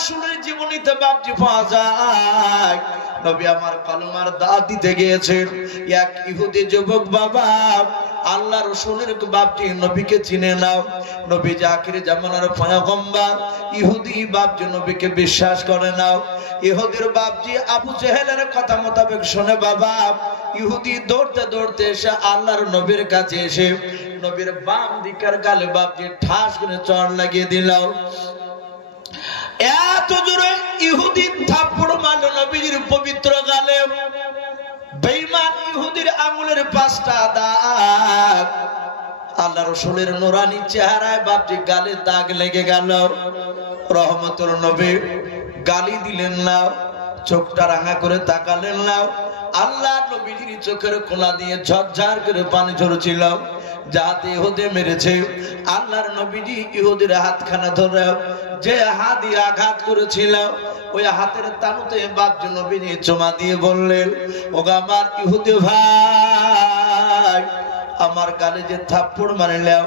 রাসূলের জীবনীতে বাপজি পাওয়া যায় নবী আমার কলমার দাওয়াত দিতে গিয়েছেন এক ইহুদি যুবক বাবা আল্লাহ রাসূলের বাপজি নবীকে চিনে নাও নবী আখির জামানার পয়গম্বর ইহুদি বাপজি নবীকে বিশ্বাস করে নাও ইহুদির বাপজি আবু জেহেলের কথা মোতাবেক শুনে বাবা ইহুদি দৌড়তে দৌড়তে এসে আল্লাহর নবীর কাছে এসে নবীর বাম দিকের গালে বাপজি ঠাস করে চড় লাগিয়ে দিল এত জোরে ইহুদি থাপ্পড় মারল নবীর পবিত্র গালে বেঈমান ইহুদির আঙ্গুলের 5টা দাগ আল্লাহ রাসূলের নূরানি চেহারায় বাপজি গালে দাগ লেগে গেল রহমতুল নবী গালি দিলেন না চোখটা রাঙা করে তাকালেন না আল্লাহ নবীর চোখের কোনা দিয়ে ঝরঝর করে পানি ঝরছিল যাতে ইহুদি মেরেছে আল্লাহর নবীজি ইহুদির হাতখানা ধরে যে হাত দিয়ে আঘাত করেছিল ওই হাতের তালুতে বাপজি নবীজি চুমা দিয়ে বললেন ওগো আমার ইহুদি ভাই আমার গালে যে থাপ্পড় মারলাম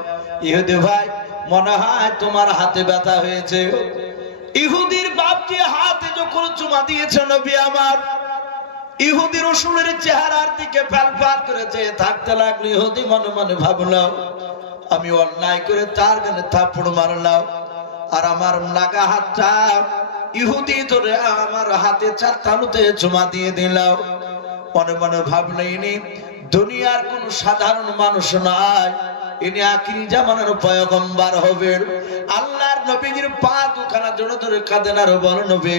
ইহুদি ভাই মনে হয় তোমার হাতে ব্যথা হয়েছে ইহুদির বাপজি হাতে যখন চুমা দিয়েছে নবী আমার ইহুদি রাসূলের চেহারার দিকে ফালফাল করে চেয়ে থাকতে লাগলো ইহুদি মনে মনে ভাবলো আমি অন্যায় করে তার গালে থাপ্পড় মারলাম আর আমার লাগা হাতটা ইহুদি ধরে আমার হাতে 4 তালুতে চুমা দিয়ে দিল মনে মনে ভাবলো ইনি দুনিয়ার কোন সাধারণ মানুষ নয় ইনি আখিরি জামানার পয়গম্বর হবেন আল্লাহর নবীর পা দুখানা জোড়া ধরে কাঁদেন আর বলেন নবী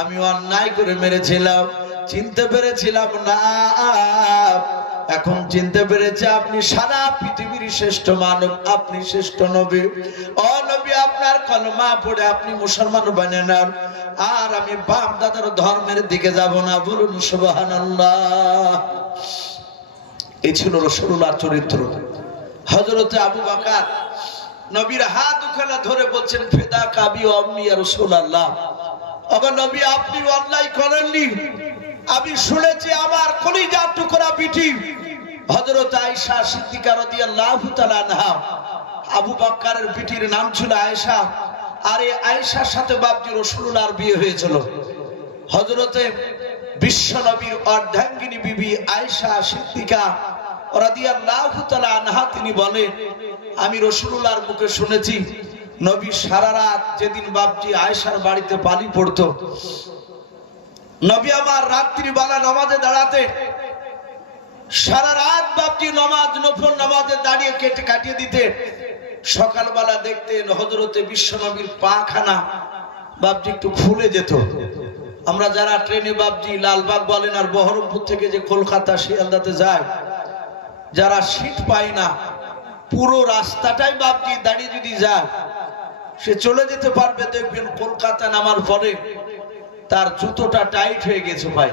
আমি অন্যায় করে মেরেছিলাম চিনতে পেরেছিলাম না এখন চিনতে পেরেছে আপনি সারা পৃথিবীর শ্রেষ্ঠ মানব আপনি শ্রেষ্ঠ নবী ও নবী আপনার কলমা পড়ে আপনি মুসলমান বানিয়ে নেন আর আমি বাপ দাদার ধর্মের দিকে যাব না বলুন সুবহানাল্লাহ এই ছিল রাসূলুল্লাহর চরিত্র হযরতে আবু বকর নবীর হাত দুখানা ধরে বলছেন ফিদা কাবি ও আম্মি ইয়া রাসূলুল্লাহ ওগো নবী আপনি অন্যায় করেননি আমি শুনেছি আমার কলিজার টুকরা বিটি হযরত আয়েশা সিদ্দিকা রাদিয়াল্লাহু তাআলা আনহা আবু বকরের বিটির নাম ছিল আয়েশা আর এই আয়েশার সাথে বাপজি রাসূলুল্লাহর বিয়ে হয়েছিল হযরতে বিশ্ব নবীর অর্ধাঙ্গিনী বিবি আয়েশা সিদ্দিকা রাদিয়াল্লাহু তাআলা আনহা তিনি বলেন আমি রাসূলুল্লাহর মুখে শুনেছি নবী সারা রাত যেদিন বাপজি আয়েশার বাড়িতে পানি পড়তো নবী আমার রাত্রি বেলা নামাজে দাঁড়াতে সারা রাত বাপজি নামাজ নফল নামাজে দাঁড়িয়ে কেটে কাটিয়ে দিতে সকালবেলা দেখতেন হযরতে বিশ্ব নবীর পাখানা বাপজি একটু ফুলে যেত আমরা যারা ট্রেনে বাপজি লালবাগ বলেন আর বহরমপুর থেকে যে কলকাতা শিয়ালদাতে যায় যারা সিট পায় না পুরো রাস্তাটাই বাপজি দাঁড়িয়ে যদি যায় সে চলে যেতে পারবে দেখবেন কলকাতা নামার পরে তার জুতোটা টাইট হয়ে গেছে ভাই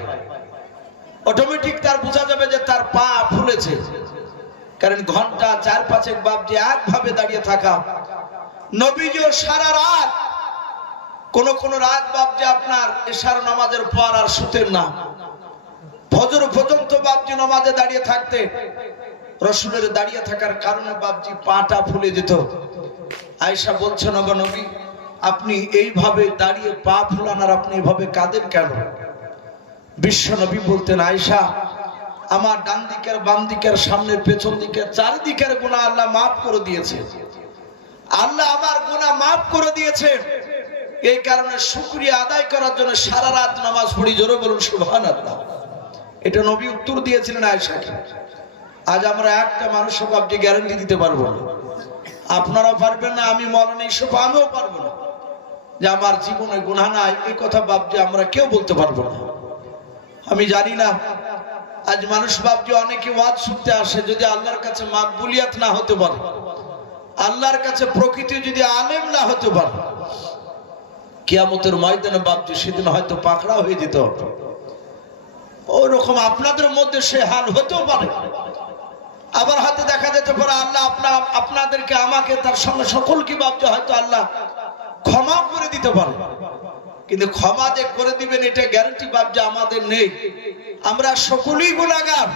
অটোমেটিক তার বোঝা যাবে যে তার পা ফুলেছে কারণ ঘন্টা 4-5 বাপজি একভাবে দাঁড়িয়ে থাকা নবীজিও সারা রাত কোন রাত বাপজি আপনার ইশার নামাজের পর আর শুতেন না ফজর পর্যন্ত বাপজি নামাজে দাঁড়িয়ে থাকতে রাসূলের দাঁড়িয়ে থাকার কারণে বাপজি পাটা ফুলে যেত আয়েশা বলছেন ওগো নবী আপনি এইভাবে দাঁড়িয়ে পা ফুলান আর আপনি এইভাবে কাঁদেন কেন বিশ্ব নবী বলতেন আয়েশা আমার ডান দিকের বাম দিকের সামনের পেছন দিকের চারিদিকের গুনাহ আল্লাহ মাফ করে দিয়েছে আল্লাহ আমার গুনাহ মাফ করে দিয়েছে এই কারণে শুকরিয়া আদায় করার জন্য সারা রাত নামাজ পড়ি জোরে বলুন সুবহানাল্লাহ এটা নবী উত্তর দিয়েছিলেন আয়েশাকে আজ আমরা একটা মানুষও বাপজি গ্যারান্টি দিতে পারবো না আপনারা পারবেন না আমি মরণ ইসব আমিও পারবো না যে আমার জীবনে গুনাহ নাই এই কথা বাপজি আমরা কেউ বলতে পারবো না আমি জানি না আজ মানুষ বাপজি অনেকে ওয়াজ শুনতে আসে যদি আল্লাহর কাছে মাকবুলিয়াত না হতে পারে আল্লাহর কাছে প্রকৃতি যদি আলেম না হতে পারে কিয়ামতের ময়দানে বাপজি সেদিন হয়তো পাকড়াও হয়ে যেতে হবে ওরকম আপনাদের মধ্যে সে হাল হতেও পারে আবার হাতে দেখা যেতে পারে আল্লাহ আপনাদেরকে আমাকে তার সঙ্গে সকলকে বাপজি হয়তো আল্লাহ ক্ষমা করে দিতে পারে কিন্তু ক্ষমা যে করে দিবেন এটা গ্যারান্টি বাপজি আমাদের নেই আমরা সকলেই গুনাহগার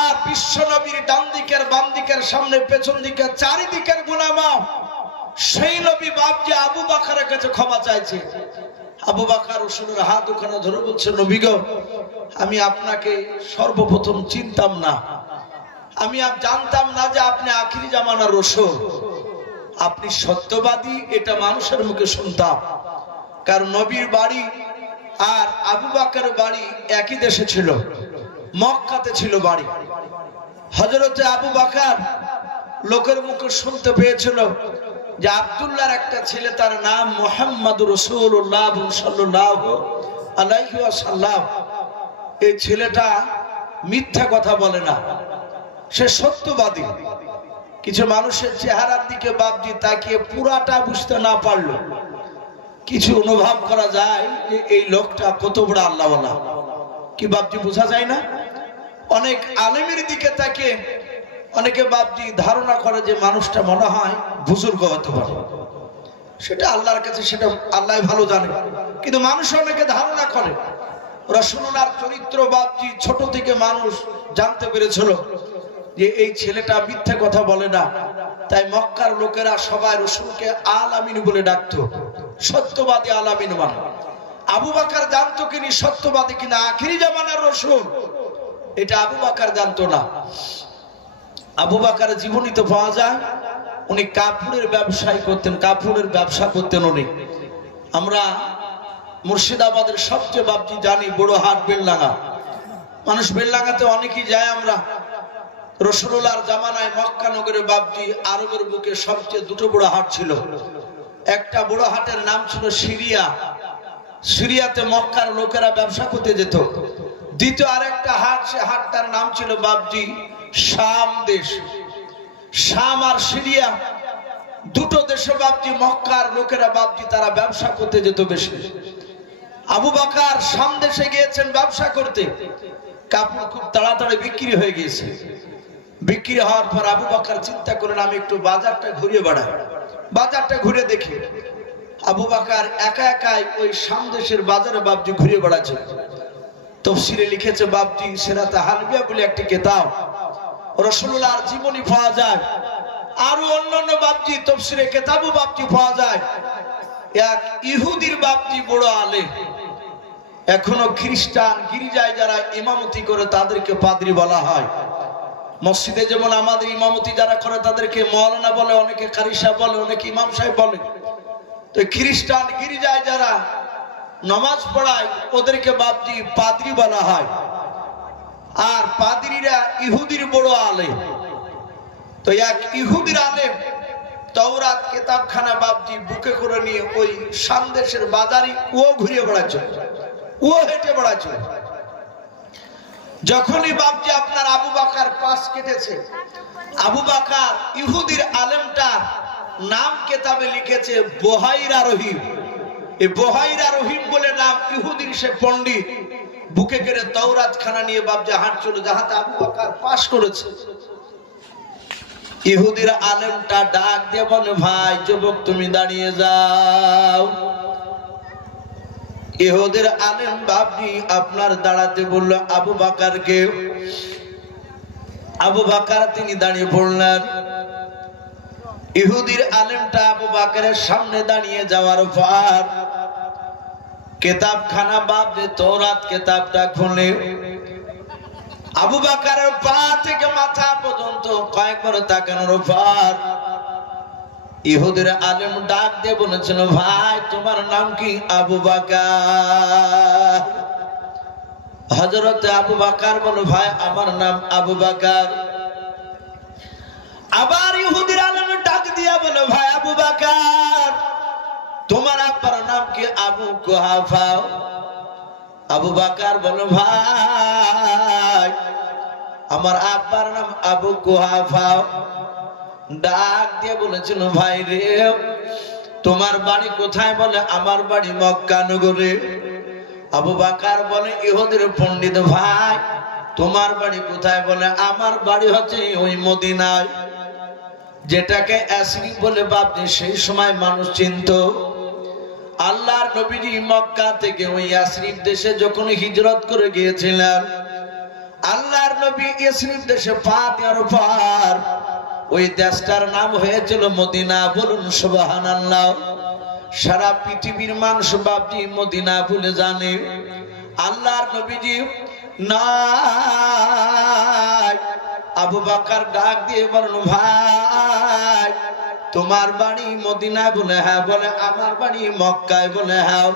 আর বিশ্ব নবীর ডান দিকের বাম দিকের সামনে পেছন দিকের চারিদিকের গুনাহ মাফ সেই নবী বাপজি আবু বকরের কাছে ক্ষমা চাইছে। আবু বকর রাসূলের হাত ওখানে ধরে বলছে, নবী গো, আমি আপনাকে সর্বপ্রথম চিনতাম না, আমি জানতাম না যে আপনি আখিরি জামানার রাসূল, আপনি সত্যবাদী, এটা মানুষের মুখে শুনতাম। কারণ নবীর বাড়ি আর আবু বকরের বাড়ি একই দেশে ছিল, মক্কাতে ছিল বাড়ি। হযরতে আবু বকর লোকের মুখে শুনতে পেয়েছিল যে আব্দুল্লাহর একটা ছেলে, তার নাম মুহাম্মদুর রাসূলুল্লাহ সাল্লাল্লাহু আলাইহি ওয়াসাল্লাম, এই ছেলেটা মিথ্যা কথা বলে না, সে সত্যবাদী। কিছু মানুষের চেহারার দিকে বাপজি তাকিয়ে পুরাটা বুঝতে না পারলো, কিছু অনুভব করা যায় যে এই লোকটা কত বড় আল্লাহওয়ালা। কি বাপজি বোঝা যায় না? অনেক আলেমের দিকে তাকিয়ে অনেকে বাপজি ধারণা করে যে মানুষটা মনে হয় বুজুর্গ হতে পারে, সেটা আল্লাহর কাছে, সেটা আল্লাহ ভালো জানে। কিন্তু মানুষ অনেকে ধারণা করে রাসূলুল্লাহর চরিত্র বাপজি ছোট থেকে মানুষ জানতে পেরেছিল যে এই ছেলেটা মিথ্যে কথা বলে না, তাই মক্কার লোকেরা সবাই রাসূলকে আল আমিন বলে ডাকতো, সত্যবাদী আল আমিন মানে। আবু বকর জানতো কিনি সত্যবাদী কিনা আখিরি জামানার রাসূল, এটা আবু বকর জানতো না। আবু বকরের জীবনীতে পাওয়া যায় উনি কাপড়ের ব্যবসায় করতেন, কাপড়ের ব্যবসা করতেন উনি। আমরা মুর্শিদাবাদের সবচেয়ে বাপজি জানি বড় হাট বেলডাঙ্গা, মানুষ বেলডাঙ্গাতে অনেকেই যায়। আমরা রাসূলুল্লাহর জামানায় মক্কা নগরে বাপজি আরবের বুকে সবচেয়ে দুটো বড় হাট ছিল। একটা বড় হাটের নাম ছিল সিরিয়া, সিরিয়াতে মক্কার লোকেরা ব্যবসা করতে যেত। দ্বিতীয় আরেকটা হাট, সে হাটটার নাম ছিল বাপজি শাম দেশ। শাম আর সিরিয়া দুটো দেশে বাপজি মক্কার লোকেরা বাপজি তারা ব্যবসা করতে যেত বেশি। আবু বকর শাম দেশে গিয়েছেন ব্যবসা করতে, কাপড় খুব তাড়াতাড়ি বিক্রি হয়ে গিয়েছে। বিক্রি হওয়ার পর আবু বকর চিন্তা করেন আমি একটু বাজারটা ঘুরে বেড়াই, বাজারটা ঘুরে দেখি। আবু বকর একা একাই ওই শাম দেশের বাজারে বাপজি ঘুরে বেড়াচ্ছে। তাফসীরে লিখেছে বাপজি সিরাতে হানবিয়া বলে একটি কিতাব, রাসূলুল্লাহর জীবনী পাওয়া যায়। আর অন্যান্য বাপজি তাফসীরে কিতাবও বাপজি পাওয়া যায়। এক ইহুদির বাপজি বড় আলেম, এখনো খ্রিস্টান গির্জায় যারা ইমামতি করে তাদেরকে পাদ্রী বলা হয়। মসজিদে যেমন আমাদের ইমামতি যারা করে তাদেরকে মাওলানা বলে, অনেকে কারি সাহেব বলে, অনেকে ইমাম সাহেব বলে। তো খ্রিস্টান গির্জায় যারা নামাজ পড়ায় ওদেরকে বাপজি পাদ্রী বলা হয়। আর পাদ্রীরা ইহুদির বড় আলেম। তো এক ইহুদির আলেম তাওরাত কিতাবখানা বাপজি বুকে করে নিয়ে ওই শাম দেশের বাজারে ও ঘুরে বেড়াচ্ছে, ও হেঁটে বেড়াচ্ছে। যখনই বাপজি আপনার আবু বকর পাশ কেটেছে, আবু বকর ইহুদির আলেমটা নাম কিতাবে লিখেছে বুহাইরা রহিম। এই বুহাইরা রহিম বলে নাম, ইহুদির সে পণ্ডিত বুকে করে তাওরাত খানা নিয়ে বাপজি হাঁটছিল, যাহাতে আবু বকর পাশ করেছে। ইহুদির আলেমটা ডাক দিয়ে বলে, ভাই যুবক তুমি দাঁড়িয়ে যাও। ইহুদির আলেম বাপজি আপনার দাঁড়াতে বলল আবু বকরকে। আবু বকর তিনি দাঁড়িয়ে পড়লেন। ইহুদির আলেমটা আবু বকরের সামনে দাঁড়িয়ে যাওয়ার পর কিতাবখানা বাপজি তাওরাত কিতাবটা খুলে আবু বকরের পা থেকে মাথা পর্যন্ত কয়েকবার তাকানোর পর ইহুদির আলেম ডাক দিয়ে বলেছিল, ভাই তোমার নাম কি? আবু বকর। হযরত আবু বকর বলে, ভাই আমার নাম আবু বকর। আবার ইহুদির আলেম ডাক দিয়া বলে, ভাই আবু বকর তোমার আব্বার নাম কি? আবু কুহাফা। আবু বকর বলে, ভাই আমার আব্বার নাম আবু কুহাফা। ডাক দিয়ে বলেছিল, ভাই রে তোমার বাড়ি কোথায়? বলে, আমার বাড়ি মক্কা নগরে। আবু বকর বলে, ইহুদির পণ্ডিত, ভাই তোমার বাড়ি কোথায়? বলে, আমার বাড়ি হচ্ছে ওই মদিনায়, যেটাকে ইয়াসরিব বলে বাপজি সেই সময় মানুষ চিনত। আল্লাহর নবীজি মক্কা থেকে ওই ইয়াসরিব দেশে যখন হিজরত করে গিয়েছিলেন, আল্লাহর নবী ইয়াসরিব দেশে পা দেওয়ার পর ওই দেশটার নাম হয়েছিল মদিনা। বলুন সুবহানাল্লাহ। সারা পৃথিবীর মানুষ বাপজি মদিনা ভুলে জানে, আল্লাহর নবীজি নাই। আবু বকর ডাক দিয়ে বলেন, ভাই তোমার বাড়ি মদিনায়? বলে হ্যাঁ। বলে আমার বাড়ি মক্কায়? বলে হ্যাঁ।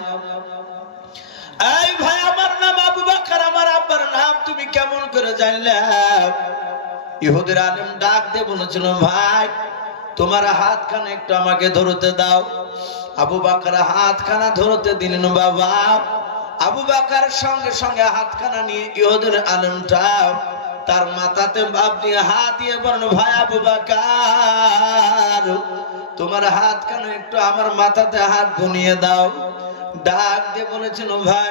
এই ভাই আমার নাম আবু বকর, আমার আব্বার নাম তুমি কেমন করে জানলে? ইহুদির আলেম ডাক দিয়ে বলেছিল, ভাই তোমার হাতখানা একটু আমাকে ধরতে দাও। আবু বকর হাতখানা ধরতে দিলেন। বাবা আবু বকর সঙ্গে সঙ্গে হাতখানা নিয়ে ইহুদির আলেমটা তার মাথাতে বাপ দিয়ে হাত দিয়ে বলেন, ভাই আবু বকর তোমার হাতখানা একটু আমার মাথাতে হাত বুনিয়ে দাও। ডাক দিয়ে বলেছিল, ভাই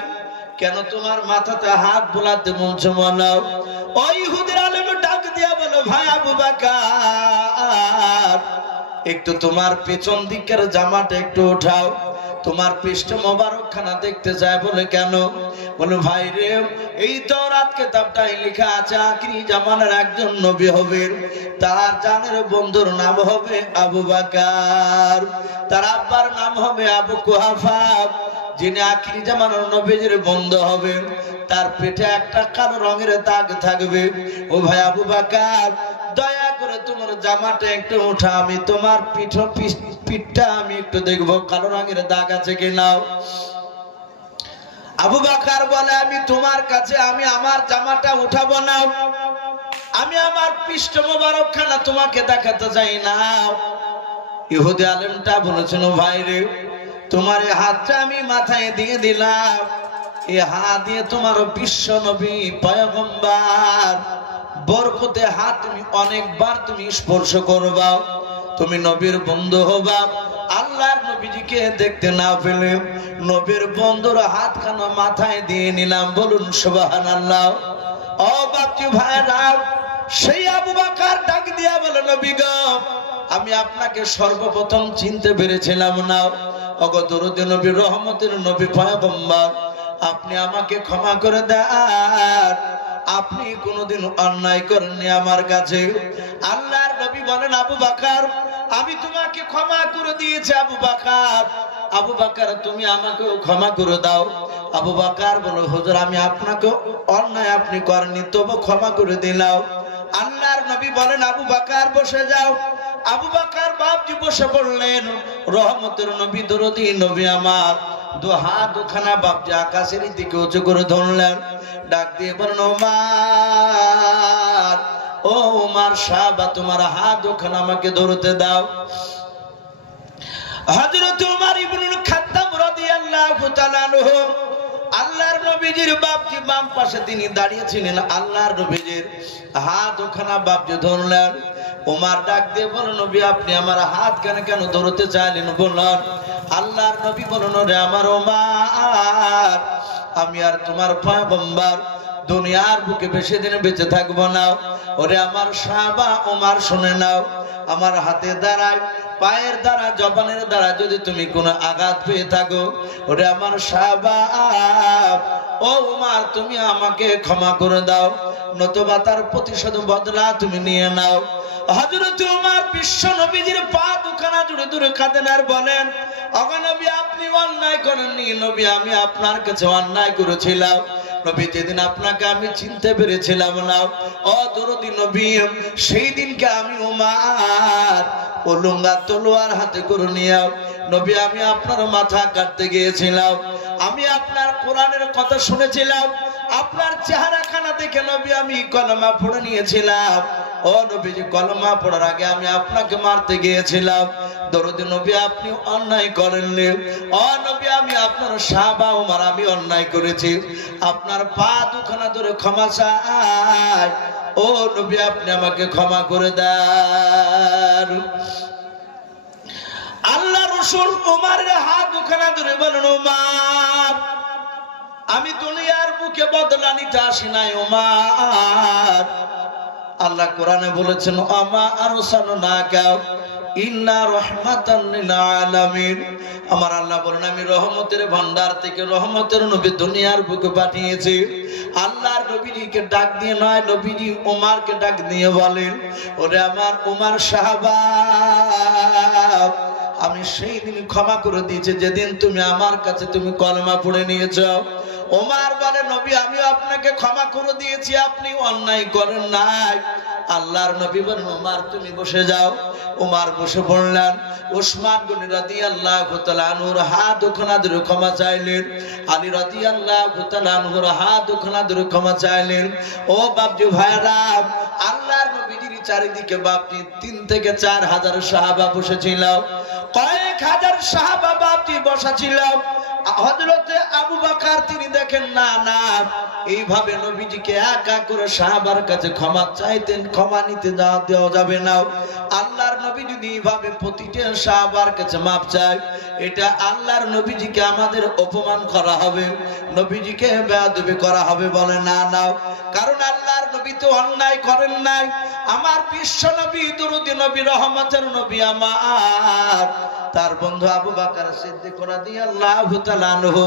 কেন তোমার মাথাতে হাত বোলাতে বলছো বলো? ওই ইহুদির আলেম ডাক দিয়া বলো, ভাই আবু বকর একটু তোমার পেছন দিকের জামাটা একটু উঠাও, তোমার পৃষ্ঠ মোবারক খানা দেখতে যায়। বলে কেন? বলে ভাই রে এই তাওরাত কিতাবটাই লেখা আছে আখিরি জামানার একজন নবী হবে, তার জানের বন্ধুর নাম হবে আবু বকর, তার আব্বার নাম হবে আবু কুহাফা, যিনি আখিরি জামানার নবীর বন্ধু হবে, তার পেটে একটা কালো রঙের দাগ থাকবে। ও ভাই আবু বকর দয়া করে তোমার জামাটা একটু উঠা, আমি তোমার পিঠটা আমি একটু দেখবো কালো রঙের দাগ আছে কিনা। আবু বকর বলে, আমি তোমার কাছে আমি আমার জামাটা উঠাবো না, আমি আমার পৃষ্ঠ মোবারক খানা তোমাকে দেখাতে চাই না। ইহুদি আলেমটা বলেছিল, ভাই রে তোমার এই হাতটা আমি মাথায় দিয়ে দিলাম, এই হাত দিয়ে তোমার বিশ্ব নবী পয়গম্বর বরকতে হাত তুমি অনেকবার তুমি স্পর্শ করবা, তুমি নবীর বন্ধু হবা। আল্লাহর নবীজিকে দেখতে না পেলে নবীর বন্ধুর হাতখানা মাথায় দিয়ে নিলাম। বলুন সুবহানাল্লাহ। ও বাপজি ভাইরা, সেই আবু বকর ডাক দিয়া বলে, নবী গো আমি আপনাকে সর্বপ্রথম চিনতে পেরেছিলাম না। ওগো দরুদ নবী রহমতের নবী পয়গম্বর, আপনি আমাকে ক্ষমা করে দেন, আপনি কোনোদিন অন্যায় করেননি আমার কাছে। আল্লাহর নবী বলেন, আবু বকর আমি তোমাকে ক্ষমা করে দিয়েছি। আবু বকর আবু বকর তুমি আমাকেও ক্ষমা করে দাও। আবু বকর বলো, হুজুর আমি আপনাকে অন্যায় আপনি করেননি, তবু ক্ষমা করে দিলাম। আল্লাহর নবী বলেন, আবু বকর বসে যাও। আবু বকর বাপজি বসে পড়লেন। রহমতের নবী দরদি নবী আমার দু হাত দুখানা বাপজি আকাশের দিকে উঁচু করে ধরলেন। ডাক দিয়ে বলেন, ওমর ও ওমর সাহাবা তোমার হাত দুখানা আমাকে ধরতে দাও। হযরত ওমর ইবনুল খাত্তাব রাদিয়াল্লাহু তাআলা আনহু আল্লাহর নবীজির বাপজি বাম পাশে তিনি দাঁড়িয়ে ছিলেন। আল্লাহর নবীজির হাত ওখানা বাপজি ধরলেন। ওমর ডাক দিয়ে বলেন, নবী আপনি আমার হাত কেন ধরতে চাইলেন বললেন? আল্লাহর নবী বলেন, রে আমার ওমর আমি আর তোমার পয়গম্বর দুনিয়ার বুকে বেশি দিন বেঁচে থাকবো না। ওরে আমার সাহাবা ওমর শুনে নাও, আমার হাতে দাঁড়ায় পায়ের দ্বারা জবানের দ্বারা যদি তুমি কোনো আঘাত পেয়ে থাকো, ওরে আমার সাহাবা ও ওমর তুমি আমাকে ক্ষমা করে দাও, নতুবা তার প্রতিশোধ বদলা তুমি নিয়ে নাও। হযরত ওমর বিশ্ব নবীজির পা দুখানা জুড়ে দূরে কাঁদেন আর বলেন, ওগো নবী আপনি অন্যায় করেননি, নবী আমি আপনার কাছে অন্যায় করেছিলাম। নবী যেদিন আপনাকে আমি চিনতে পেরেছিলাম না, ও দরদি নবী সেই দিনকে আমি ওমর ওলঙ্গা তলোয়ার হাতে করে নিয়ে নবী আমি আপনার মাথা কাটতে গিয়েছিলাম। আমি আপনার কোরআনের কথা শুনেছিলাম, আপনার চেহারা খানা দেখে নবী আমি কলমা পড়ে নিয়েছিলাম। ও নবীজি কলমা পড়ার আগে আমি আপনাকে মারতে গিয়েছিলাম। দরদি নবী আপনি অন্যায় করেননি। ও নবী আমি আপনার সাহাবা ওমর আমি অন্যায় করেছি, আপনার পা দুখানা ধরে ক্ষমা চাই। ও নবী আপনি আমাকে ক্ষমা করে দেন। আল্লাহ রাসূল ওমরের হাত দুখানা ধরে বলেন, ওমর আমি দুনিয়ার বুকে বদলা নিতে আসি নাই ওমর। আল্লাহ কোরআনে বলেছেন, আমা আরসালনাকা ইন্না রাহমাতান লিল আলামিন। আমার আল্লাহ বলেন আমি রহমতের ভান্ডার থেকে রহমতের নবী দুনিয়ার বুকে পাঠিয়েছি। আল্লাহর নবীকে ডাক দিয়ে নয়, নবীজি ওমরকে ডাক দিয়ে বলেন, ওরে আমার ওমর সাহাবা, আমি সেই দিন ক্ষমা করে দিয়েছি যেদিন তুমি আমার কাছে তুমি কলমা পড়ে নিয়েছো। ওমর বলে, নবী আমিও আপনাকে ক্ষমা করে দিয়েছি, আপনি অন্যায় করেন নাই। আল্লাহর নবী বলেন, ওমর তুমি বসে যাও। ওমর বসে পড়লেন। উসমান গনি রাদিয়াল্লাহু তাআলা আনহুর হাত দুখানা ধরে ক্ষমা চাইলেন। আলী রাদিয়াল্লাহু তাআলা আনহুর হাত দুখানা ধরে ক্ষমা চাইলেন। ও বাপজি ভাইরা, আল্লাহর নবীজির চারিদিকে বাপজি 3 থেকে 4 হাজার সাহাবা বসেছিল। কয়েক হাজার সাহাবা বাপজি বসা ছিল। হযরতে আবু বকর তিনি দেখেন না না এইভাবে নবীজিকে একা করে সাহাবার কাছে ক্ষমা চাইতেন, ক্ষমা নিতে দেওয়া যাবে না। আল্লাহর নবী যদি এইভাবে প্রতিটা সাহাবার কাছে মাপ চায়, এটা আল্লাহর নবীজিকে আমাদের অপমান করা হবে, নবীজিকে বেয়াদবি করা হবে। বলে না না, কারণ আল্লাহর নবী তো অন্যায় করেন নাই। আমার বিশ্ব নবী দরুদি নবী রহমতের নবী আমার, তার বন্ধু আবু বকর সিদ্দিক রাদিয়াল্লাহু তাআলা আনহু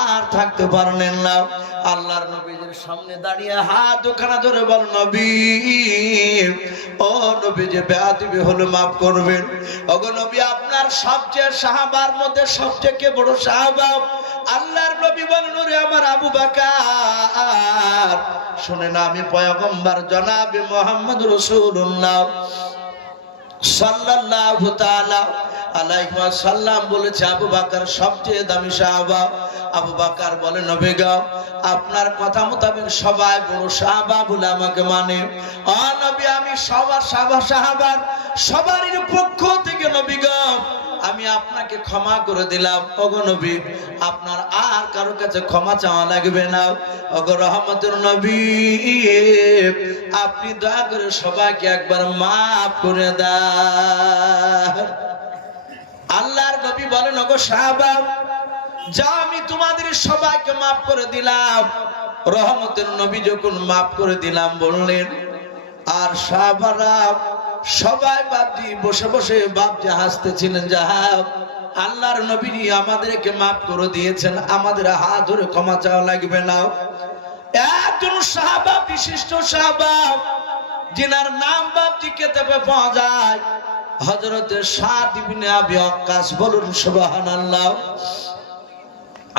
আর থাকতে পারলেন না। আল্লাহর নবীর সামনে দাঁড়িয়ে হাত দুখানা ধরে বল, নবী ও নবী যে বেয়াদবি হলো মাফ করবেন। ওগো নবী আপনার সবচেয়ে সাহাবার মধ্যে সবচেয়ে কে বড় সাহাবা? আল্লাহর নবী বলেন, ওরে আমার আবু বকর শুনে না, আমি পয়গম্বর জনাবে মুহাম্মদ রাসূলুল্লাহ সাল্লাল্লাহু তাআলা আলাইহি ওয়াসাল্লাম বলেছে আবু বকর সবচেয়ে দামি সাহাবা। আবু বকর বলে, নবী গো আপনার কথা মোতাবেক সবাই বড় সাহাবা বলে আমাকে মানে। ও নবী আমি সবার সাহাবার সবারই পক্ষ থেকে নবী গো আমি আপনাকে ক্ষমা করে দিলাম। ওগো নবী আপনার আর কারো কাছে ক্ষমা চাওয়া লাগবে না। ওগো রহমতের নবী আপনি দয়া করে সবাইকে একবার মাফ করে দেন। আল্লাহর নবী বলেন, ওগো সাহাবা যা আমি তোমাদের সবাইকে মাফ করে দিলাম। রহমতের নবী যখন মাফ করে দিলাম বললেন, আর সাহাবারা সবাই বাপজি বসে বসে বাপজি হাসতেছিলেন, যাহা আল্লাহর নবী আমাদেরকে মাফ করে দিয়েছেন, আমাদের হাত ধরে ক্ষমা চাওয়া লাগবে না। একজন সাহাবা, বিশিষ্ট সাহাবা যিনার নাম বাপজি কিতাবে পাওয়া যায়, হযরতে সাদ ইবনে আবি ওয়াক্কাস। বলুন সুবহানাল্লাহ।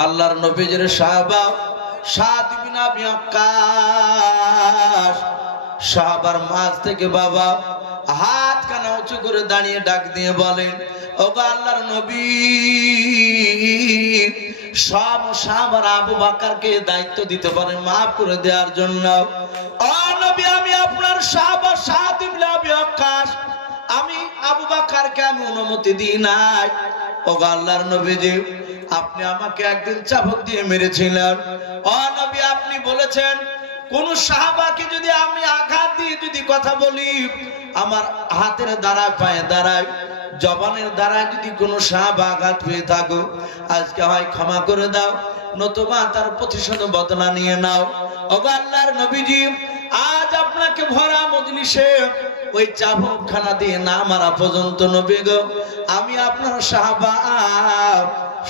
আল্লাহর নবীর সাহাবা সাদ ইবনে আবি ওয়াক্কাস সাহাবার মাঝ থেকে বাবা হাত কানা উঁচু করে দাঁড়িয়ে ডাক দিয়ে বলেন, ওগো আল্লাহর নবী সব সাহাবার আবু বকরকে দায়িত্ব দিতে পারেন মাফ করে দেওয়ার জন্য। ও নবী আমি আপনার সাহাবা সাদ ইবনে আবি ওয়াক্কাস, আমি আবু বকরকে আমি অনুমতি দিই নাই। ওগো আল্লাহর নবীজি আপনি আমাকে একদিন চাবুক দিয়ে মেরেছিলেন। ও নবী আপনি বলেছেন কোন সাহাবাকে যদি আমি আঘাত দিয়ে যদি কথা বলি, আমার হাতের দ্বারায় পায়ে দ্বারায় জবানের দ্বারায় যদি কোনো সাহাবা আঘাত পেয়ে থাকো, আজকে হয় ক্ষমা করে দাও, নতুবা তার প্রতিশোধ বদলা নিয়ে নাও। ওগো আল্লাহর নবীজি আজ আপনাকে ভরা মজলিসে ওই চাবুকখানা দিয়ে না মারা পর্যন্ত নবী গো আমি আপনার সাহাবা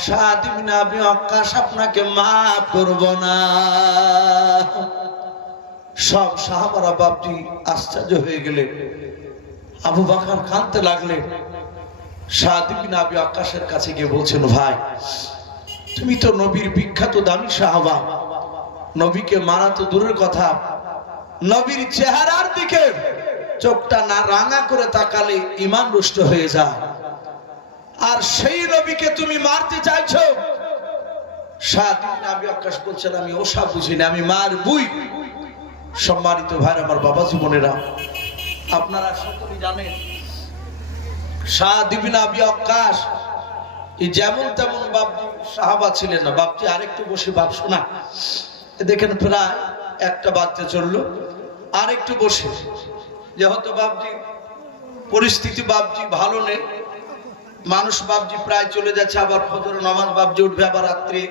সাদ ইবনে আবি ওয়াক্কাস আপনাকে মাফ করব না। সব সাহাবারা বাপজি আশ্চর্য হয়ে গেলেন। আবু বকর কাঁদতে লাগলেন। সাদ ইবনে আবি ওয়াক্কাসের কাছে গিয়ে বলছেন, ভাই তুমি তো নবীর বিখ্যাত দামি সাহাবা, নবীকে মারা তো দূরের কথা, নবীর চেহারার দিকে চোখটা না রাঙা করে তাকালে ঈমান নষ্ট হয়ে যায়, আর সেই নবীকে তুমি মারতে চাইছো। সাদ ইবনে আবি ওয়াক্কাস বলছেন, আমি ওসব বুঝি না, আমি মারবই। সম্মানিত ভাই আমার বাবা জীবনেরা, আপনারা সকলেই জানেন সাদ ইবনে আবি ওয়াক্কাস যেমন তেমন বাপজি সাহাবা ছিলেন না। বাপজি আরেকটু বসে বাপ শোনা, দেখেন প্রায় একটা বাচ্চা চললো, আরেকটু বসে যেহেতু বাপজি পরিস্থিতি বাপজি ভালো নেই, মানুষ বাপজি প্রায় চলে যাচ্ছে, আবার ফজর নামাজ বাপজি উঠবে, আবার রাত্রে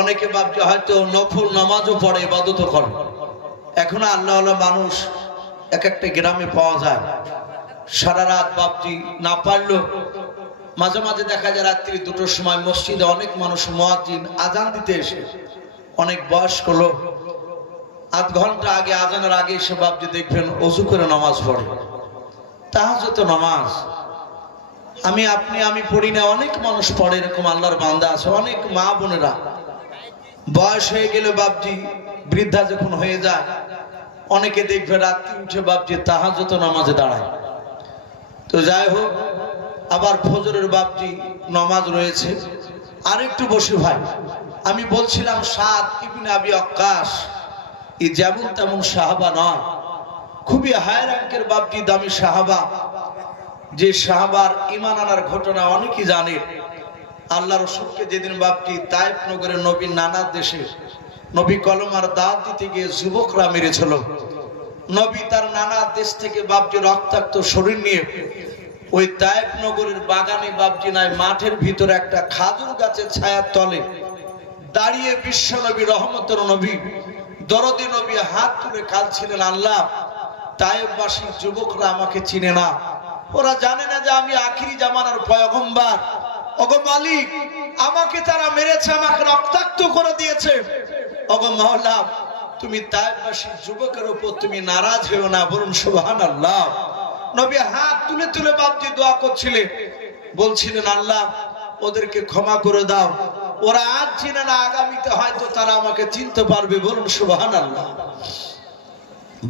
অনেকে বাপজি হয়তো নফল নামাজও পড়ে, ইবাদতও করে। এখন আল্লাহ মানুষ এক একটা গ্রামে পাওয়া যায়, সারা রাত বাপজি না পারলো। মাঝে মাঝে দেখা যায় রাত্রি 2টোর সময় মসজিদে অনেক মানুষ মুয়াজ্জিন আজান দিতে এসে, অনেক বয়স্ক লোক আধ ঘন্টা আগে আজানের আগে এসে বাপজি দেখবেন ওযু করে নামাজ পড়ে, তাহাজ্জুদ নামাজ। আমি পড়ি না, অনেক মানুষ পড়ে, এরকম আল্লাহর বান্দা আছে। অনেক মা বোনেরা বয়স হয়ে গেলে বাপজি, বৃদ্ধা যখন হয়ে যায়, অনেকে দেখবে রাত্রি উঠে বাপজি তাহাজ্জুদ নামাজে দাঁড়ায়। তো যাই হোক, আবার ফজরের বাপজি নামাজ রয়েছে। আরেকটু বসে ভাই, আমি বলছিলাম সাদ ইবনে আবি ওয়াক্কাস এ যেমন তেমন সাহাবা নয়, খুবই হাই র্যাঙ্কের বাপজি, দামি সাহাবা। যে সাহাবার ঈমান আনার ঘটনা অনেকেই জানে। আল্লাহ রাসূলকে যেদিন বাপজি তায়েফ নগরে নবীর নানা দেশে নবী কলমার দাওয়াত দিতে গিয়ে যুবকরা মেরেছিল, নবী তার নানা দেশ থেকে বাপজি রক্তাক্ত শরীর নিয়ে ওই তায়েফ নগরের বাগানে বাপজি নাই, মাঠের ভিতরে একটা খাজুর গাছের ছায়ার তলে দাঁড়িয়ে বিশ্ব নবী, রহমতের নবী, দরদি নবী হাত তুলে কাঁদছিলেন, আল্লাহ তায়েফবাসী যুবকরা আমাকে চিনে না, ওরা জানে না যে আমি আখিরি জামানার পয়গম্বর। ওগো মালিক, আমাকে তারা মেরেছে, আমাকে রক্তাক্ত করে দিয়েছে। ওগো মাওলা, তুমি তায়েফবাসী যুবকের উপর তুমি নারাজ হও না, বলুন সুবহানাল্লাহ। নবী হাত তুলে তুলে বাপজি দোয়া করছিলেন, বলছিলেন আল্লাহ ওদেরকে ক্ষমা করে দাও, ওরা আজ চিনে না, আগামীতে হয়তো তারা আমাকে চিনতে পারবে, বলুন সুবহানাল্লাহ।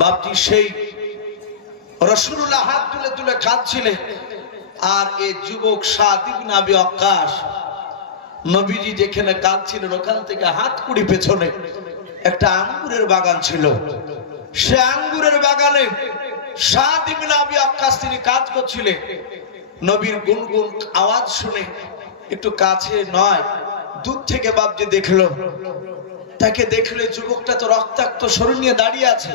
বাপজি সেই রাসূলুল্লাহ হাত তুলে তুলে কাঁদছিলেন, আর এই যুবক সাদ ইবনে আবি ওয়াক্কাস নবীজি যেখানে কাঁদছিলেন ওখান থেকে হাত কুড়ি পেছনে একটা আঙ্গুরের বাগান ছিল। সে আঙ্গুরের বাগানে সাদ ইবনে আবি ওয়াক্কাস তিনি কাজ করছিলেন। নবীর গুনগুন আওয়াজ শুনে একটু কাছে নয়, দূর থেকে বাপজি দেখলো, তাকে দেখলে যুবকটা তো রক্তাক্ত শরীর নিয়ে দাঁড়িয়ে আছে।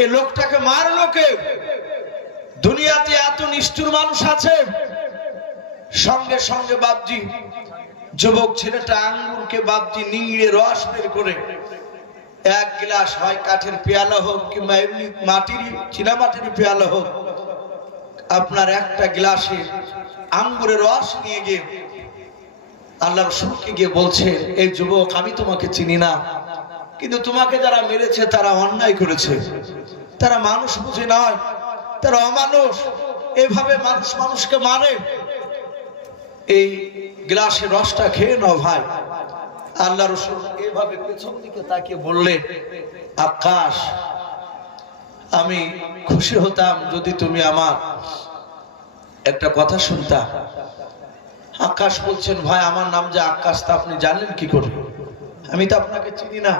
এই লোকটাকে মারলো কে? দুনিয়াতে এত নিষ্ঠুর মানুষ আছে। সঙ্গে সঙ্গে বাপজি যুবক ছেলেটা আঙ্গুরকে বাপজি নিংড়ে রস বের করে এক গ্লাস, হয় কাঠের পেয়ালা হোক কিংবা এমনি মাটির চীনামাটির পেয়ালা হোক, আপনার একটা গ্লাসে আঙ্গুরের রস নিয়ে গিয়ে আল্লাহ রাসূলকে গিয়ে বলছে, এই যুবক আমি তোমাকে চিনি না, কিন্তু তোমাকে যারা মেরেছে তারা অন্যায় করেছে, তারা মানুষ বুঝে নয়, তারা অমানুষ, এভাবে মানুষ মানুষকে মারে, এই গ্লাসের রসটা খেয়ে নাও ভাই। আল্লাহ রাসূল এভাবে পেছন দিকে তাকিয়ে বললেন, আকাশ, আমি খুশি হতাম যদি তুমি আমার একটা কথা শুনতা। আকাশ বলছেন, ভাই আমার নাম যে আকাশ তা আপনি জানলেন কি করে? আমি তো আপনাকে চিনি না।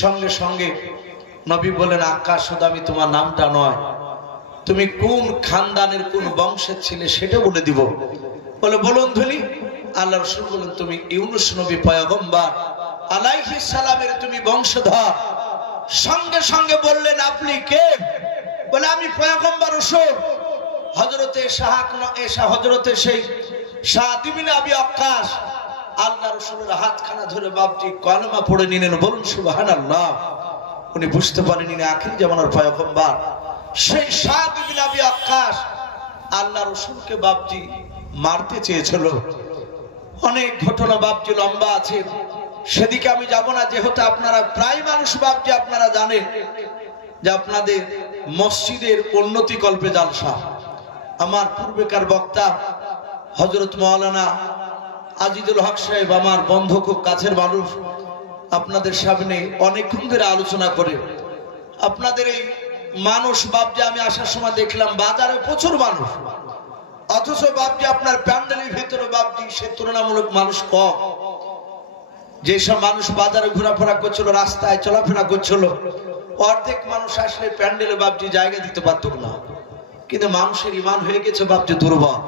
সঙ্গে সঙ্গে নবী বলেন, আকাশ, শুধু আমি তোমার নামটা নয়, তুমি কোন খানদানের কোন বংশের ছিলে সেটা বলে দিব। বলে বলুন ধনী। আল্লাহ রাসূল বলেন, তুমি ইউনূস নবী পয়গম্বর আলাইহিস সালামের তুমি বংশধর। সঙ্গে সঙ্গে বললেন, আপনি কে? বলে আমি পয়গম্বর রাসূল হযরতে হযরতে সেই সাদ ইবনে আবি ওয়াক্কাস আল্লাহ রাসূলের হাতখানা ধরে বাপজি কলেমা পড়ে নিলেন, বলুন সুবহানাল্লাহ। উনি বুঝতে পারেন ইনি আখিরি জামানার পয়গম্বর। সেই সাদ ইবনে আবি ওয়াক্কাস আল্লাহ রাসূলকে বাপজি মারতে চেয়েছিল। অনেক ঘটনা বাপজি লম্বা আছে, সেদিকে আমি যাব না, যেহেতু আপনারা প্রায় মানুষ বাপজি আপনারা জানেন যে আপনাদের মসজিদের উন্নতি কল্পে জালসা। আমার পূর্বেকার বক্তা হযরত মাওলানা আজিজুল হক সাহেব আমার বন্ধু, খুব কাছের মানুষ, আপনাদের সামনে অনেকক্ষণ ধরে আলোচনা করে। আপনাদের এই মানুষ বাপজি আমি আসার সময় দেখলাম বাজারে প্রচুর মানুষ, অথচ বাপজি আপনার প্যান্ডেলের ভিতরে বাপজি সে তুলনামূলক মানুষ কম। যেসব মানুষ বাজারে ঘোরাফেরা করছিল, রাস্তায় চলাফেরা করছিল, অর্ধেক মানুষ আসলে প্যান্ডেলে বাপজি জায়গা দিতে পারত না। কিন্তু মানুষের ঈমান হয়ে গেছে বাপজি দুর্বল,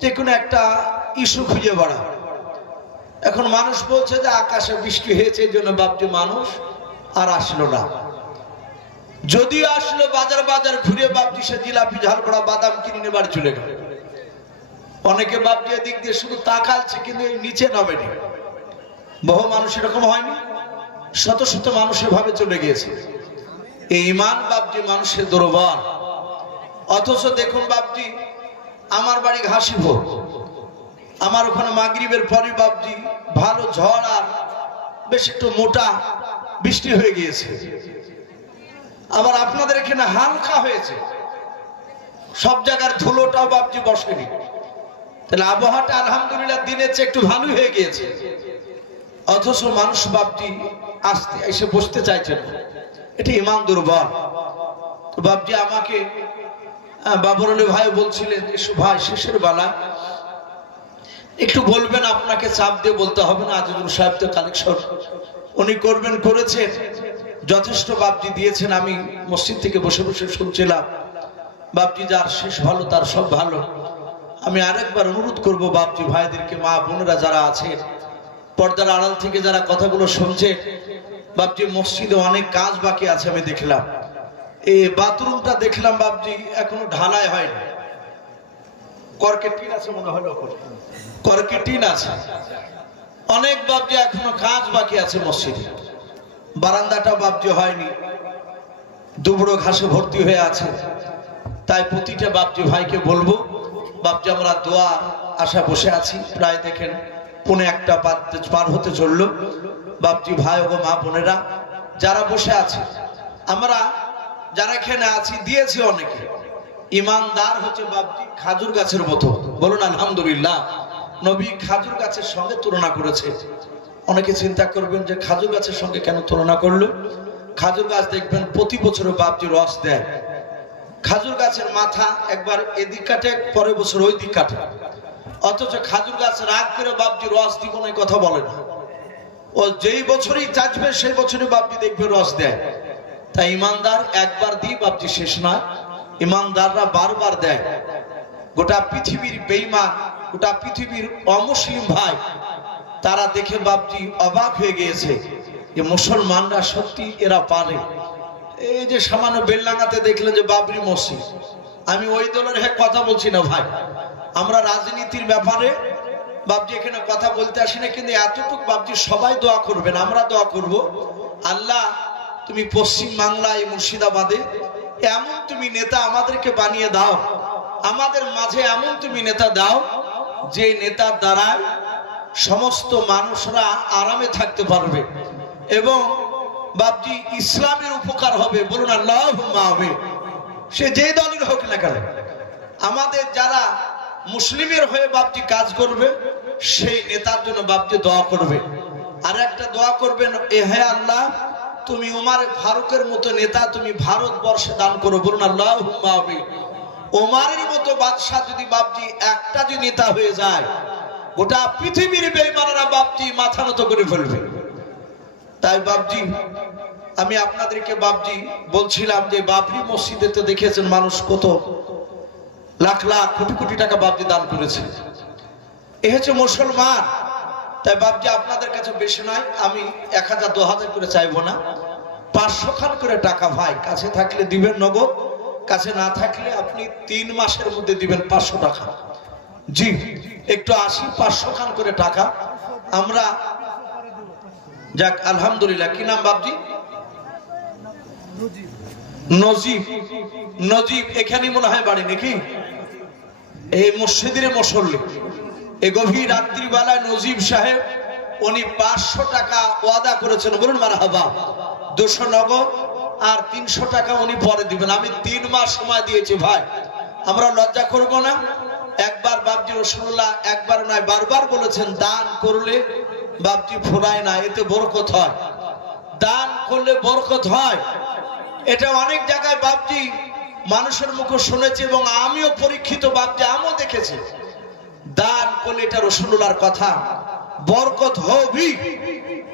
যে কোনো একটা ইস্যু খুঁজে বেড়া। এখন মানুষ বলছে যে আকাশে বৃষ্টি হয়েছে, এই জন্য বাপজি মানুষ আর আসলো না। যদিও আসলো বাজার বাজার ঘুরে বাপজি সে জিলাপি, ঝালপড়া, বাদাম কিনে নেবার চলে গেল। অনেকে বাপজি দিক দিয়ে শুধু তাকালছে, কিন্তু নিচে নামেনি। বহু মানুষ এরকম হয়নি, শত শত মানুষ এভাবে চলে গিয়েছে। এই ঈমান বাপজি মানুষের দুর্বল। অথচ দেখুন বাপজি, আমার বাড়ি ঘাসিপুর, আমার ওখানে মাগরিবের পরে বাপজি ভালো ঝড় আর বেশ একটু মোটা বৃষ্টি হয়ে গিয়েছে। আবার আপনাদের এখানে হালকা হয়েছে, সব জায়গার ধুলোটাও বাপজি বসেনি। তাহলে আবহাওয়াটা আলহামদুলিল্লাহ দিনের চেয়ে একটু ভালোই হয়ে গিয়েছে। অথচ মানুষ বাপজি আসতে এসে বসতে চাইছে না, এটা ইমান দুর্বল। তো বাপজি আমাকে বাবর আলী ভাই বলছিলেন, এসো ভাই শেষের বেলা একটু বলবেন, আপনাকে চাপ দিয়ে বলতে হবে না, আজিজুল সাহেব তো কালেকশন উনি করবেন, করেছেন, যথেষ্ট বাপজি দিয়েছেন। আমি মসজিদ থেকে বসে বসে শুনছিলাম। বাপজি যার শেষ ভালো তার সব ভালো। আমি আরেকবার অনুরোধ করব বাপজি ভাইদেরকে, মা বোনেরা যারা আছে পর্দার আড়াল থেকে যারা কথাগুলো শুনছে, বাপজি মসজিদে অনেক কাজ বাকি আছে। আমি দেখলাম এই বাথরুমটা দেখলাম বাপজি এখনো ঢালাই হয়নি, কর্কেটিন আছে মনে হলো, কর্কেটিন আছে অনেক বাপজি, এখনো কাজ বাকি আছে মসজিদে। বারান্দাটা বাপজি হয়নি, দুবড়ো ঘাসে ভর্তি হয়ে আছে। তাই প্রতিটা বাপজি ভাইকে বলবো, বাপজি আমরা দোয়া আশা বসে আছি, প্রায় দেখেন 1:15 পার হতে চললো। বাপজি ভাই ও মা বোনেরা যারা বসে আছে, আমরা যারা এখানে আছি দিয়েছি অনেকে। ইমানদার হচ্ছে বাপজি খাজুর গাছের মতো, বলুন আলহামদুলিল্লাহ। নবী খাজুর গাছের সঙ্গে তুলনা করেছে। অনেকে চিন্তা করবেন যে খাজুর গাছের সঙ্গে কেন তুলনা করলো। খাজুর গাছ দেখবেন প্রতি বছর বাপজি রস দেয়। খাজুর গাছের মাথা একবার এদিক কাটে, পরের বছর ওই দিক কাটে। অথচ খাজুর গাছ রাগ করে বাপজি রস দিব না কথা বলে না, ও যেই বছরই চাচবে সেই বছরই বাপজি দেখবে রস দেয়। তাই ইমানদার একবার দিয়ে বাপজি শেষ নয়, ইমানদাররা বারবার দেয়। গোটা পৃথিবীর বেঈমান, গোটা পৃথিবীর অমুসলিম ভাই তারা দেখে বাপজি অবাক হয়ে গিয়েছে যে মুসলমানরা সত্যি এরা পারে। এই যে সামান্য বেলডাঙ্গাতে দেখলেন যে বাবরি মসজিদ, আমি ওই দলের হয়ে কথা বলছি না ভাই, আমরা রাজনীতির ব্যাপারে বাপজি এখানে কথা বলতে আসি না, কিন্তু এতটুকু বাপজি সবাই দোয়া করবেন, আমরা দোয়া করব, আল্লাহ তুমি পশ্চিম বাংলায় মুর্শিদাবাদে এমন তুমি নেতা আমাদেরকে বানিয়ে দাও, আমাদের মাঝে এমন তুমি নেতা দাও যে নেতার দ্বারা সমস্ত মানুষরা আরামে থাকতে পারবে এবং বাপজি ইসলামের উপকার হবে। বলুন আল্লাহুম্মা আমিন। সে যে দলের হোক না কেন, আমাদের যারা মুসলিমের হয়ে বাপজি কাজ করবে সেই নেতার জন্য বাপজি দোয়া করবে। আর একটা দোয়া করবেন, এ হে আল্লাহ তুমি ওমর ফারুকের মতো নেতা তুমি ভারতবর্ষে দান করো। বলুন আল্লাহুম্মা আমিন। ওমরের মতো বাদশা যদি বাপজি একটা যে নেতা হয়ে যায়, গোটা পৃথিবীর বেঈমানরা বাপজি মাথা নত করে ফেলবে। তাই বাপজি আমি আপনাদেরকে বাপজি বলছিলাম যে বাবরি মসজিদে তো দেখেছেন মানুষ কত লাখ লাখ কোটি কোটি টাকা বাপজি দান করেছে। এ হচ্ছে মুসলমান। তাই বাপজি আপনাদের কাছে বেশি নয়, আমি 1000 2000 করে চাইবো না, 500 খান করে টাকা ভাই কাছে থাকলে দিবেন নগদ, কাছে না থাকলে আপনি 3 মাসের মধ্যে দিবেন 500 টাকা। জি একটু আসি, 500 খান করে টাকা আমরা। যাক আলহামদুলিল্লাহ। কি নাম বাপজি? নজিব। নজিব এখানেই মনে হয় বাড়ি নাকি? এই মসজিদের মুসল্লি। এই গভীর রাত্রিবেলায় নজিব সাহেব উনি 500 টাকা ওয়াদা করেছেন। বলুন মারহাবা। 200 নগদ আর 300 টাকা উনি পরে দিবেন। আমি 3 মাস সময় দিয়েছি ভাই, আমরা লজ্জা করব না। একবার বাপজি রাসূলুল্লাহ একবার নয় বারবার বলেছেন, দান করলে বাপজি ফোরায় না, এতে বরকত হয়। দান করলে বরকত হয়। এটা অনেক জায়গায় বাপজি মানুষের মুখে শুনেছি এবং আমিও পরীক্ষিত বাপজি আমিও দেখেছি। দান করলে এটা রাসূলুল্লাহর কথা, বরকত হবে।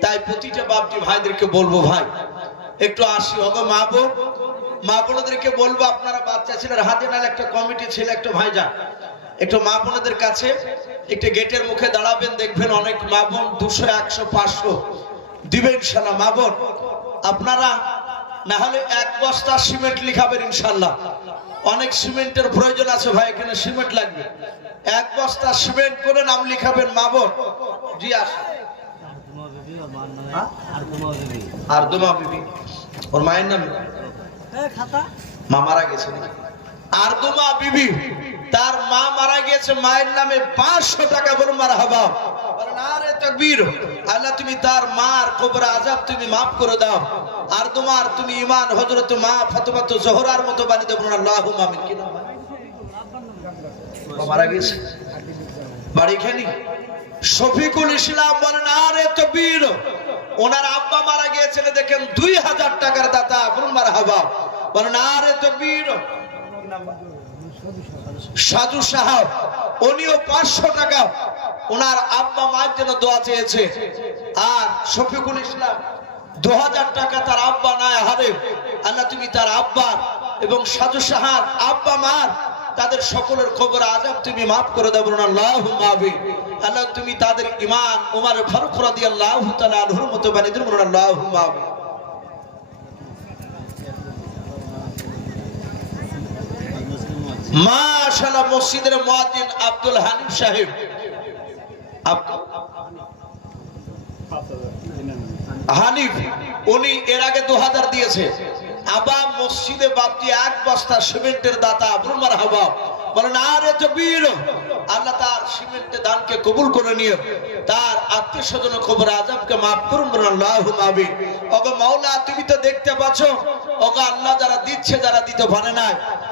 তাই প্রতিটা বাপজি ভাইদেরকে বলবো ভাই একটু আসি। হবে মা বোনদেরকে বলবো, আপনারা বাচ্চা ছেলের হাতে নালে একটা কমিটি ছেলে একটা ভাইজান একটু মা বোনদের কাছে একটু গেটের মুখে দাঁড়াবেন, দেখবেন অনেক মা বোন 200 100 500 দিবেন ইনশাআল্লাহ। মা বোন আপনারা না হলে 1 বস্তা সিমেন্ট লিখাবেন ইনশাআল্লাহ। অনেক সিমেন্টের প্রয়োজন আছে ভাই, এখানে সিমেন্ট লাগবে। 1 বস্তা সিমেন্ট করে নাম লিখাবেন মা বোন। জি আসেন। আর দোমা বিবি ওর মায়ের নাম মা মারা গেছে। আরদুমা বিবি, তার মা মারা গিয়েছে, মায়ের নামে 500 টাকা বলুন মারহাবা। বলেন আরে তাকবীর। আল্লাহ তুমি তার মার কবর আযাব তুমি maaf করে দাও। আরদুমার তুমি ঈমান হযরত মা ফাতেমা জোহরার মতো বানিয়ে দাও, বলুন আল্লাহুম্মা আমিন। কি নাম মারা গেছে বাড়ি খানি শফিকুল ইসলাম, বলেন আরে তাকবীর। ওনার আব্বা মারা গিয়েছিল, দেখেন 2000 টাকার দাতা, বলুন মারহাবা। বলেন আরে তাকবীর। সাজু সাহেব, উনিও 500 টাকা ওনার আব্বা মায়ের জন্য দোয়া চেয়েছে। আর শফিকুল ইসলাম 2000 টাকা তার আব্বা নাই হারে। আল্লাহ তুমি তার আব্বা এবং সাজু সাহার আব্বা মার তাদের সকলের কবর আযাব তুমি maaf করে দাও, বলুন আল্লাহুম্মা আমিন। আল্লাহ তুমি তাদের ঈমান ওমর ফারুক রাদিয়াল্লাহু তাআলা আনহুর মতো বানিয়ে দাও, বলুন আল্লাহুম্মা আমিন। মাশাআল্লাহ, মসজিদের মুয়াজ্জিন আব্দুল হানিফ সাহেব, হানিফ, উনি এর আগে 2000 দিয়েছে। আবার মসজিদে বাপজি 1 বস্তা সিমেন্টের দাতা, বলুন মারহাবা। বলেন আরে তাকবীর। আল্লাহ তার সিমেন্টের দানকে কবুল করে নিয়ে তার আত্মীয় স্বজন কবর আযাবকে maaf করুন, বলুন আল্লাহুম্মা আমিন। ওগো মাওলা তুমি তো দেখতে পাচ্ছো, ওগো আল্লাহ যারা দিচ্ছে যারা দিতে পারে না,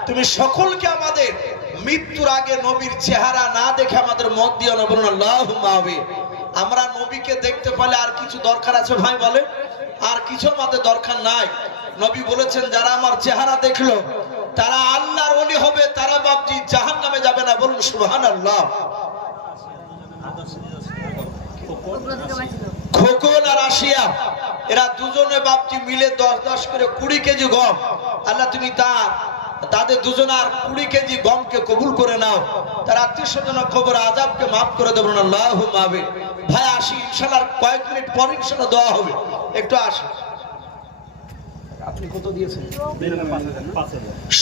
তুমি সকলকে আমাদের মৃত্যুর আগে নবীর চেহারা না দেখে আমাদের মত দিও না, বলুন আল্লাহুম্মা আমিন। আমরা নবীকে দেখতে পেলে আর কিছু দরকার আছে ভাই? বলে আর কিছু আমাদের দরকার নাই। নবী বলেছেন যারা আমার চেহারা দেখলো তারা আল্লাহর ওলি হবে, তারা বাপজি জাহান্নামে যাবে না, বলুন সুবহানাল্লাহ। খোকন আর আসিয়া এরা দুজনে বাপজি মিলে 10-10 করে 20 কেজি গম, আল্লাহ তুমি তাদের দুজনার 20 কেজি গমকে কবুল করে নাও, তার আত্মীয় স্বজন কবর আযাবকে maaf করে দেব, বলুন আল্লাহুম্মা আমিন। ভাই আসি, ইনশাআল্লাহ কয়েক মিনিট পর ইনশাআল্লাহ দোয়া হবে, একটু আসি। আপনি কত দিয়েছেন?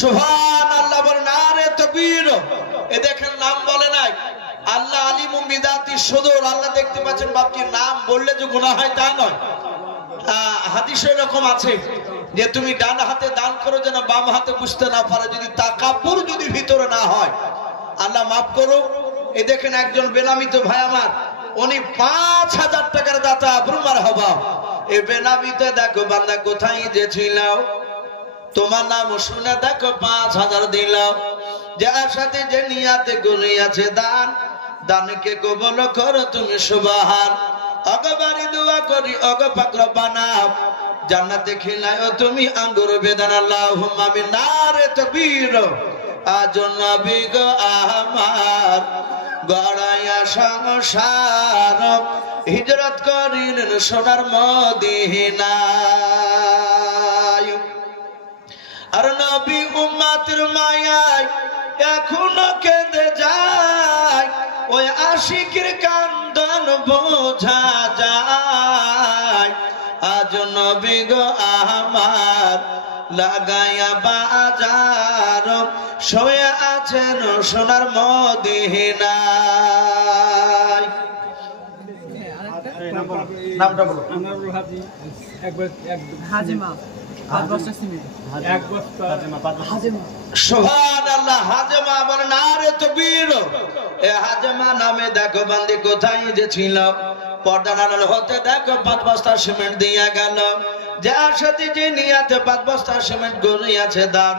সুবহানাল্লাহ, বলেন আরে তাকবীর। এ দেখেন নাম বলে নাই, আল্লাহ আলিমুম বিযাতি সুদূর, আল্লাহ দেখতে পাচ্ছেন। বাপজি নাম বললে যে গুনাহ হয় তা নয়। হাদিসে এরকম আছে যে তুমি ডান হাতে দান করো যেন বাম হাতে বুঝতে না পারে, যদি তাকাব্বুর যদি ভিতরে না হয়, আল্লাহ maaf করো। এ দেখেন একজন বেনামিত ভাই আমার, উনি 5000 টাকার দাতা, বলুন মারহাবা। এই বেনামিতে দেখো বান্দা কোথায় যে ছিল, তোমার নাম শুনে দেখো 5000 দিলাম, যার সাথে যে নিয়াতে গুনিয়াছে দান, দানকে কবুল করো তুমি সুবহান। অগবারি দোয়া করি অগ পাক রব্বানা, জান্নাতে খিলায়ো তুমি আঙ্গুর বেদানা, আল্লাহুম্মা আমিন। নারে তাকবীর। আজ নবী গো আমার গড়াইয়া সংসার হিজরত করিলেন সোনার মদিনায়, আর নবী উম্মতের মায়ায় এখনো কেঁদে যায়, ওই আশিকের কান্দন বোঝা যায়। আজ নবী গো আমার লাগাইয়া বাজার শুয়ে আছেন সোনার মদিনায়। নামটা বলো। সুবহানাল্লাহ, হাজেমা, বলেন আরে তাকবীর। এ হাজেমা নামে দেখো বান্দি কোথায় যে ছিল, পর্দার আড়াল হতে দেখো 5 বস্তা সিমেন্ট দিয়া গেল, যার সাথে যে নিয়াতে 5 বস্তা সিমেন্ট গড়িয়াছে দান,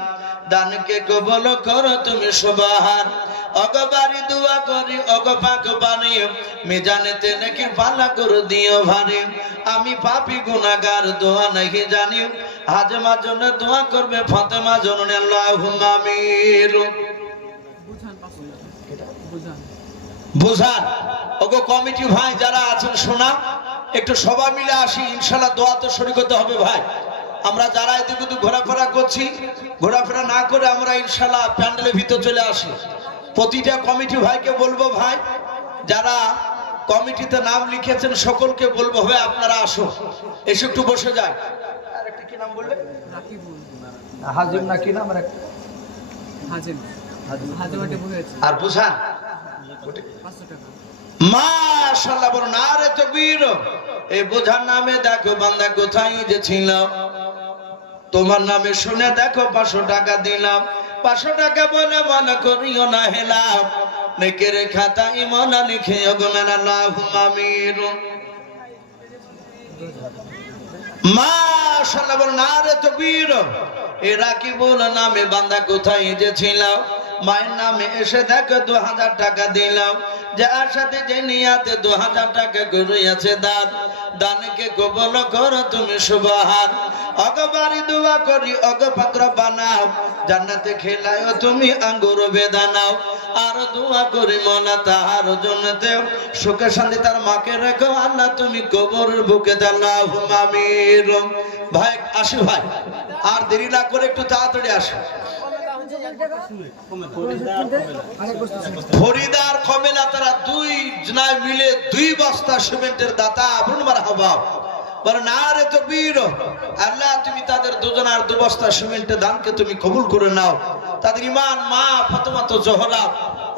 দানকে কবুল করো তুমি সুবহান। অগবারি দোয়া করি অগ পাক বানি, মিজানেতে নাকি পাল্লা করে দিও ভারী, আমি পাপী গুনাহগার দোয়া নাহি জানি, হাজেমার জন্য দোয়া করবে ফাতেমা জননী, আল্লাহুম্মা আমিন। বুঝান ওগো কমিটি ভাই যারা আছেন শোনা, একটু সবাই মিলে আসি, ইনশাআল্লাহ দোয়াতে শরীক হতে হবে ভাই। আমরা যারা এদিকে ঘোরাফেরা করছি, ঘোরাফেরা না করে আমরা ইনশাআল্লাহ প্যান্ডেলের ভিতর চলে আসি। প্রতিটা কমিটি ভাইকে বলবো, ভাই যারা কমিটিতে নাম লিখেছেন সকলকে বলবো, ভাই আপনারা আসো, এসে একটু বসে যায়। আর একটা কি নাম বললে? হাজিম না কি নাম? হাজিম। আর বুঝান মাশাআল্লাহ, বলুন আরে তাকবীর। এই বোঝার নামে দেখো বান্দা কোথায় যে ছিল, তোমার নামে শুনে দেখো 500 টাকা দিলাম, 500 টাকা বলে মনে করিও না হেলাও নেকের খাতা ইমানা লিখে ওগো আল্লাহুম্মা আমিন মাশাআল্লাহ বল নারে তাকবীর এ রাকিবুল নামে বান্দা কোথায় যে ছিল মায়ের নামে এসে দেখো 2000 টাকা দিলাম যার সাথে যে নিয়াতে 2000 টাকা করিয়াছে দান দানকে কবুল করো তুমি সুবহান অগবারি দোয়া করি অগ পাত্র বানাও জান্নাতে খেলায়ও তুমি আঙ্গুর বেদানাও আর দোয়া করি মওলা তাহার জন্নতে সুখে শান্তি তার মাকে রেখো আল্লাহ তুমি কবরের বুকে দাও আল্লাহুম্মা আমিন ভাই আসি ভাই আর দেরি না করে একটু তাড়াতাড়ি আসো ফরিদার কমেলা তারা দুই জনায় মিলে 2 বস্তা সিমেন্টের দাতা বলুন মারহাবা বলেন নারে তাকবীর আল্লাহ তুমি তাদের দুজনার 2 বস্তা সিমেন্টের দানকে তুমি কবুল করে নাও তাদের ঈমান মা ফাতেমা তো জোহরা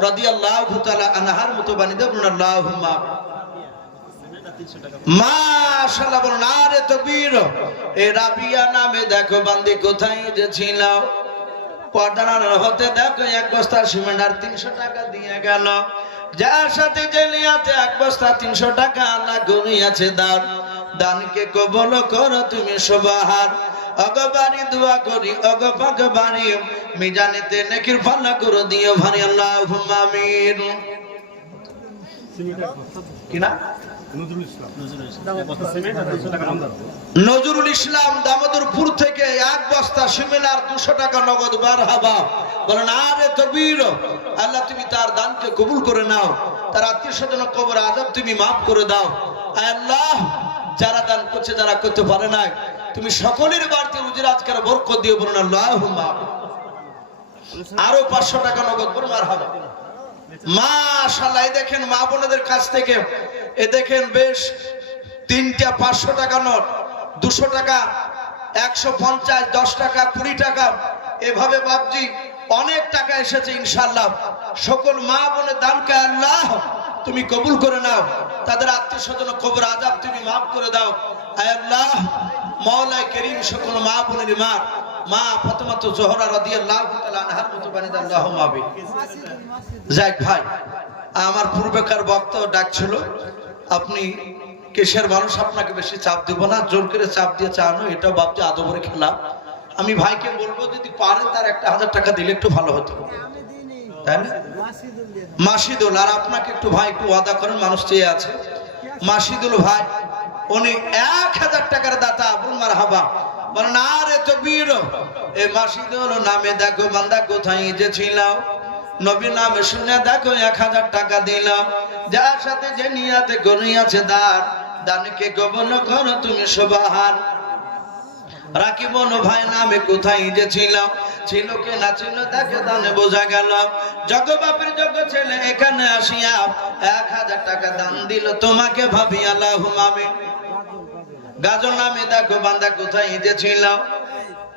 রাদিয়াল্লাহু তাআলা আনহার মতো বানিয়ে দাও বলুন আল্লাহুম্মা মাশাআল্লাহ বলেন নারে তাকবীর এই রাবিয়া নামে দেখো বান্দি কোথায় যে ছিল পর্দার হতে দেখো 1 বস্তা সিমেন্ট আর 300 টাকা দিয়ে গেল যার সাথে যে নিয়াতে 1 বস্তা 300 টাকা আল্লাহ গনিয়াছে দান দানকে কবুল করো তুমি সুবহান অগবারি দোয়া করি অগ পাকবারি মিজানেতে নেকির পাল্লা করে দিও ভারি আল্লাহুম্মা আমিন কি না নজরুল ইসলাম দামোদরপুর থেকে 1 বস্তা সিমেন্ট আর 200 টাকা নগদ মারহাবা বলেন আরে তাকবীর আল্লাহ তুমি তার দানকে কবুল করে নাও তার আত্মীয়স্বজন কবর আযাব তুমি maaf করে দাও আয় আল্লাহ যারা দান করছে যারা করতে পারে না তুমি সকলের বাড়িতে রুজি আজকের বরকত দিও বলেন আল্লাহুম্মা আরো 500 টাকা নগদ বলেন মারহাবা মাশাআল্লাহ এই দেখেন মা বোনদের কাছ থেকে এ দেখেন বেশ 3টা 500 টাকা নোট 200 টাকা 150 10 টাকা 20 টাকা এভাবে বাপজি অনেক টাকা এসেছে ইনশাআল্লাহ সকল মা বোনের দানকে আল্লাহ তুমি কবুল করে নাও তাদের আত্মীয়স্বজন কবর আযাব তুমি maaf করে দাও আয় আল্লাহ মাওলা করিম সকল মা বোনের মা ফাতেমা তো জোহরা রাদিয়াল্লাহু তাআলা আনহার মতো বানিয়ে দাও আল্লাহুম্মা আমিন যাক ভাই আমার পূর্বেকার বক্তা ডাকছিল আপনি কেশের মানুষ আপনাকে বেশি চাপ দেব না জোর করে চাপ দিয়ে চানো এটা বাপজি আদবরে খেলা আমি ভাইকে বলবো যদি পারেন তার 1000 টাকা দিলে একটু ভালো হতো তাই না মাসিদুল আর আপনাকে একটু ভাই একটু ওয়াদা করেন মানুষ চেয়ে আছে মাসিদুল ভাই উনি 1000 টাকার দাতা বলুন মারহাবা বলেন আরে তাকবীর এই মাসিদুল নামে দেখো বান্দা কোথায় যে ছিল নবী নামে শুনে দেখো 1000 টাকা দিলাম যার সাথে যে নিয়াতে করিয়াছে দানকে কবুল করো তুমি সুবহান রাকিবুল ভাই নামে কোথায় যে ছিল কে না ছিল দেখে দানে বোঝা গেল জগবাপের জগ ছেলে এখানে আসিয়া 1000 টাকা দান দিল তোমাকে ভাবি আল্লাহুম্মা আমিন গাজর নামে দেখো বান্দা কোথায় যে ছিল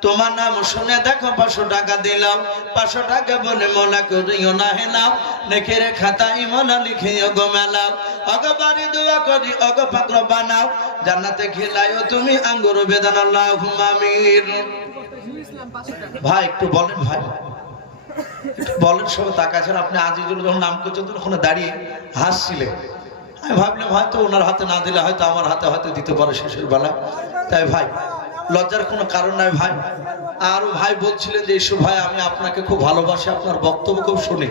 তোমার নাম শুনে দেখো 500 টাকা দিলাম 500 টাকা বলে মনে করিও না হেলাও নেকের খাতা ইমানা লিখিও গো মেলাও অগবারি দোয়া করি অগ পাত্র বানাও জান্নাতে খেলায়ও তুমি আঙ্গুর বেদানা আল্লাহুম্মা আমিন ভাই একটু বলেন ভাই বলেন সব তাকাছেন আপনি আজিজুল যখন নাম করছেন তখন দাঁড়িয়ে হাসছিলেন আমি ভাবলাম হয়তো ওনার হাতে না দিলে হয়তো আমার হাতে হয়তো দিতে পারে শেষের বেলা তাই ভাই লজ্জার কোনো কারণ নাই ভাই আর ভাই বলছিলেন যে ইসু ভাই আমি আপনাকে খুব ভালোবাসি আপনার বক্তব্য খুব শুনি